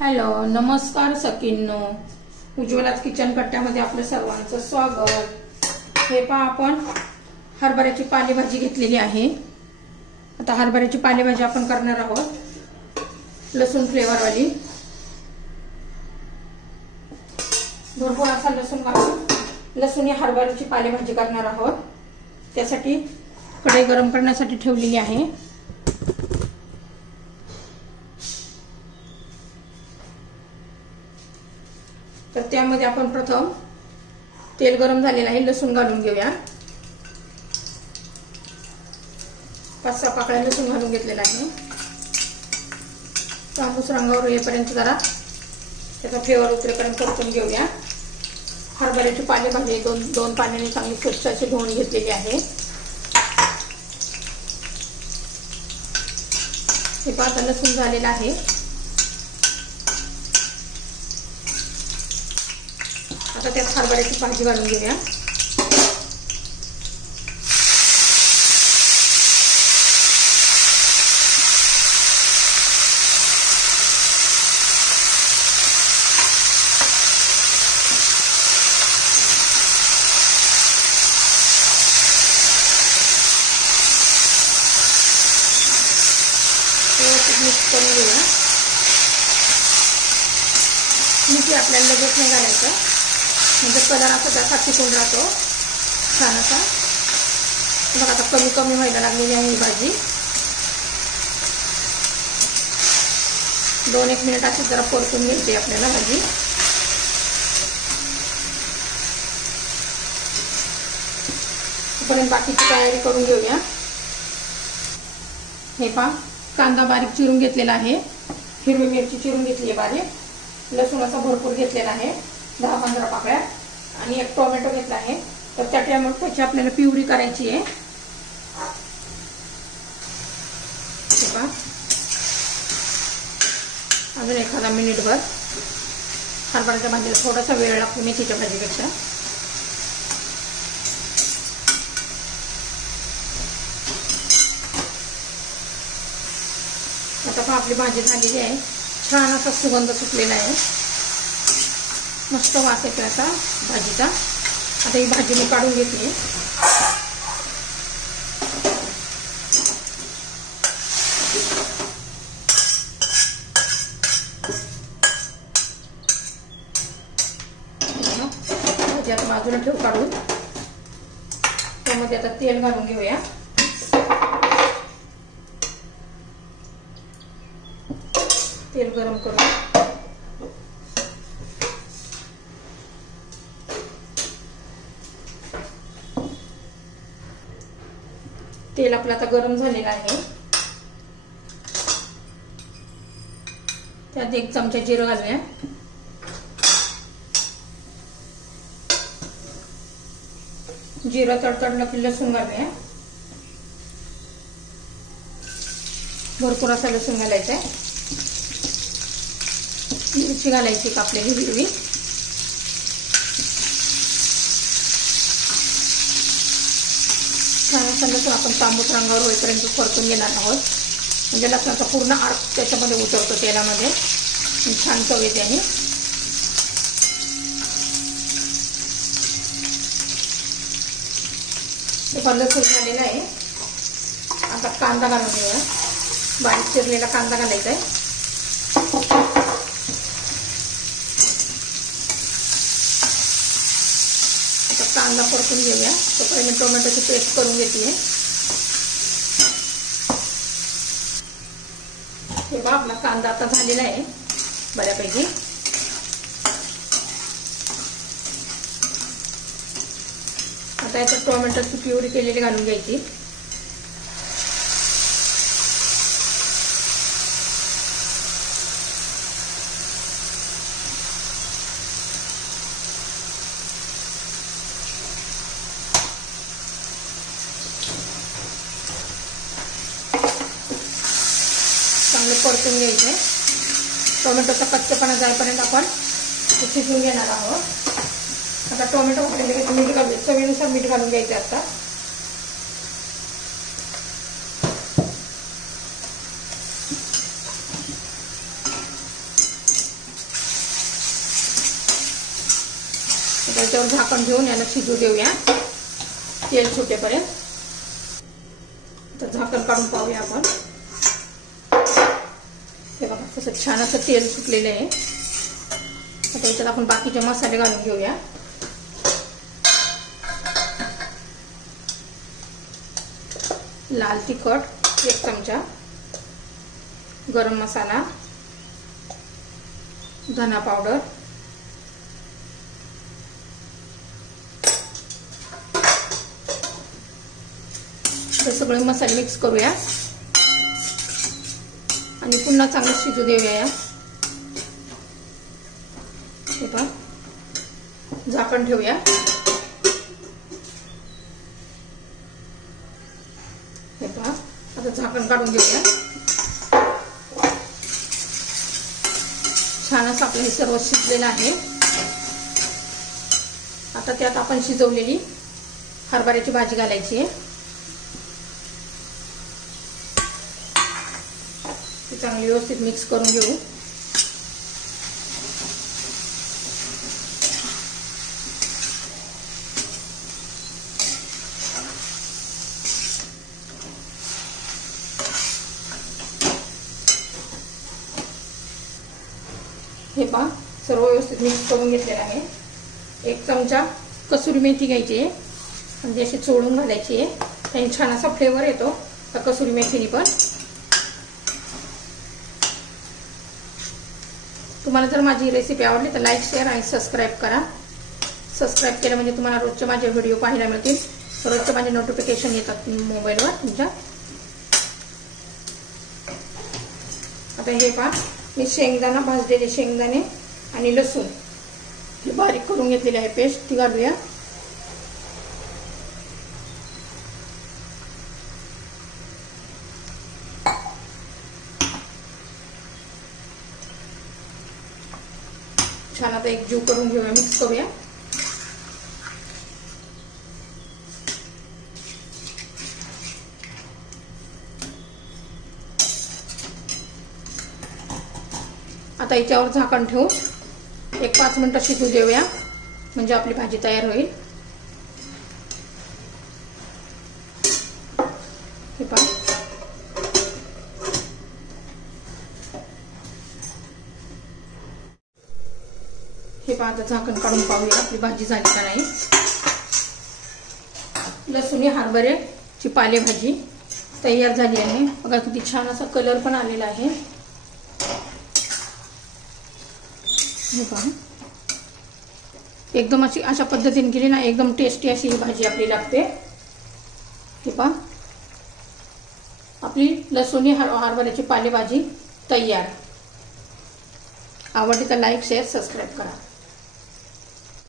Hello, नमस्कार सखींनो. उज्ज्वलाच kitchen कट्ट्यामध्ये आपलं सर्वांचं स्वागत. हे पहा, आपण हरभऱ्याची पालेभाजी घेतलेली आहे. आता हरभऱ्याची पालेभाजी आपण करणार आहोत लसूण फ्लेवरवाली. भरपूर असा लसूण घालून लसूण हरभऱ्याची पालेभाजी करणार आहोत. त्यासाठी कढई गरम करण्यासाठी ठेवलेली आहे. तर त्यामध्ये आपण प्रथम तेल गरम झालेलं आहे, लसूण घालून घेऊया. 5-6 पाकळ्या लसूण घालून घेतलेला आहे. तांबूस रंगावर येईपर्यंत जरा त्याचा फ्लेवर उतरेपर्यंत परतून घेऊया. हरभऱ्याची पालेभाजी दोन पाण्याने चांगली स्वच्छ अशी धुवून घेतलेली आहे. हे पाहता लसूण झालेला आहे. आता त्यात हरभऱ्याची भाजी घालून घेऊया. मिक्स करून घेऊया. मीठ आपल्याला लगेच नाही घालायचं, म्हणजे कलर असा त्याचा टिकून राहतो छान असा. बघा आता कमी कमी व्हायला लागलेली आहे ही भाजी. 2-1 मिनिट अशी जरा परतून घ्यायची आपल्याला भाजी. तोपर्यंत बाकीची तयारी करून घेऊया. हे पहा, कांदा बारीक चिरून घेतलेला आहे. हिरवी मिरची चिरून घेतली आहे बारीक. लसूण असा भरपूर घेतलेला आहे, 10-15 पाकळ्या. आणि 1 टोमॅटो घेतला आहे. तर त्या टोमॅटोची आपल्याला प्युरी करायची आहे. अजून एखादा मिनिटभर. हरभऱ्याच्या भाजीला थोडासा वेळ लागतो मेथीच्या भाजीपेक्षा. आता पहा, आपली भाजी झालेली आहे. छान असा सुगंध सुटलेला आहे. मस्त वास येतो आता भाजीचा. आता ही भाजी मी काढून घेतली. भाजी आता बाजूला ठेवू काढून. त्यामध्ये आता तेल घालून घेऊया. तेल गरम करून तेल आपलं आता गरम झालेलं आहे. त्यात 1 चमचा जिरं घालूया. जिरं तडतडलं की लसूण घालूया. भरपूर असा लसूण घालायचा आहे. मिरची घालायची कापलेली हिरवी. छान असं लसूण आपण तांबूस रंगावर होईपर्यंत परतून घेणार आहोत. म्हणजे लसणाचा पूर्ण अर्क त्याच्यामध्ये उतरतो तेलामध्ये. छान चव येते आहे. ते लसूण झालेलं आहे. आता कांदा घालून घेऊया. बारीक चिरलेला कांदा घालायचा आहे. कांदा परतून घेऊया. तोपर्यंत टोमॅटोची पेस्ट करून घेते. हे बघा, आपला कांदा आता झालेला आहे बऱ्यापैकी. आता याच्यात टोमॅटोची प्युरी केलेली घालून घ्यायची. चांगलं परतून घ्यायचंय. टोमॅटोचा कच्चेपणा जाईपर्यंत आपण शिजवून घेणार आहोत. आता टोमॅटो घातलेले मीठ घालूया. चवीनुसार मीठ घालून घ्यायचं. आता त्याच्यावर झाकण ठेवून याला शिजू देऊया तेल सुटेपर्यंत. तर झाकण काढून पाहूया आपण. हे बघा कसं छान असं तेल सुटलेलं आहे. आता याच्यात आपण बाकीचे मसाले घालून घेऊया. लाल तिखट 1 चमचा, गरम मसाला, धना पावडर, हे सगळे मसाले मिक्स करूया आणि पुन्हा चांगलं शिजू देऊया. हे पहा झाकण ठेवूया. हे पहा आता झाकण काढून घेऊया. छान असं आपलं हे सर्व शिजलेलं आहे. आता त्यात आपण शिजवलेली हरभऱ्याची भाजी घालायची आहे. ती चांगली व्यवस्थित मिक्स करून घेऊ. हे पहा सर्व व्यवस्थित मिक्स करून घेतलेलं आहे. 1 चमचा कसुरी मेथी घ्यायची आहे म्हणजे अशी चोळून घालायची आहे. त्याने छान असा फ्लेवर येतो त्या कसुरी मेथीने पण. तुम्हाला जर माझी रेसिपी आवडली तर लाईक, शेअर आणि सबस्क्राईब करा. सबस्क्राईब केलं म्हणजे तुम्हाला रोजचे माझे व्हिडिओ पाहायला मिळतील. रोजचे माझे नोटिफिकेशन येतात मोबाईलवर तुमच्या. आता हे पहा मी शेंगदाणा, भाजलेले शेंगदाणे आणि लसूण ही बारीक करून घेतलेली आहे पेस्ट, ती घालूया. छान आता एकजीव करून घेऊया, मिक्स करूया. आता याच्यावर झाकण ठेवून 1-5 मिनिटं शिजू देऊया म्हणजे आपली भाजी तयार होईल. हे पहा आता झाकण काढून पाहूया आपली भाजी झाली का नाही. लसूणी हरभऱ्याची पालेभाजी तयार झाली आहे. बघा किती छान असा कलर पण आलेला आहे. हे पहा एकदम अशा पद्धतीने केली ना एकदम टेस्टी अशी ही भाजी आपली लागते. हे पहा आपली लसूणी हरभऱ्याची पालेभाजी तयार. आवडली तर लाईक, शेअर, सबस्क्राईब करा.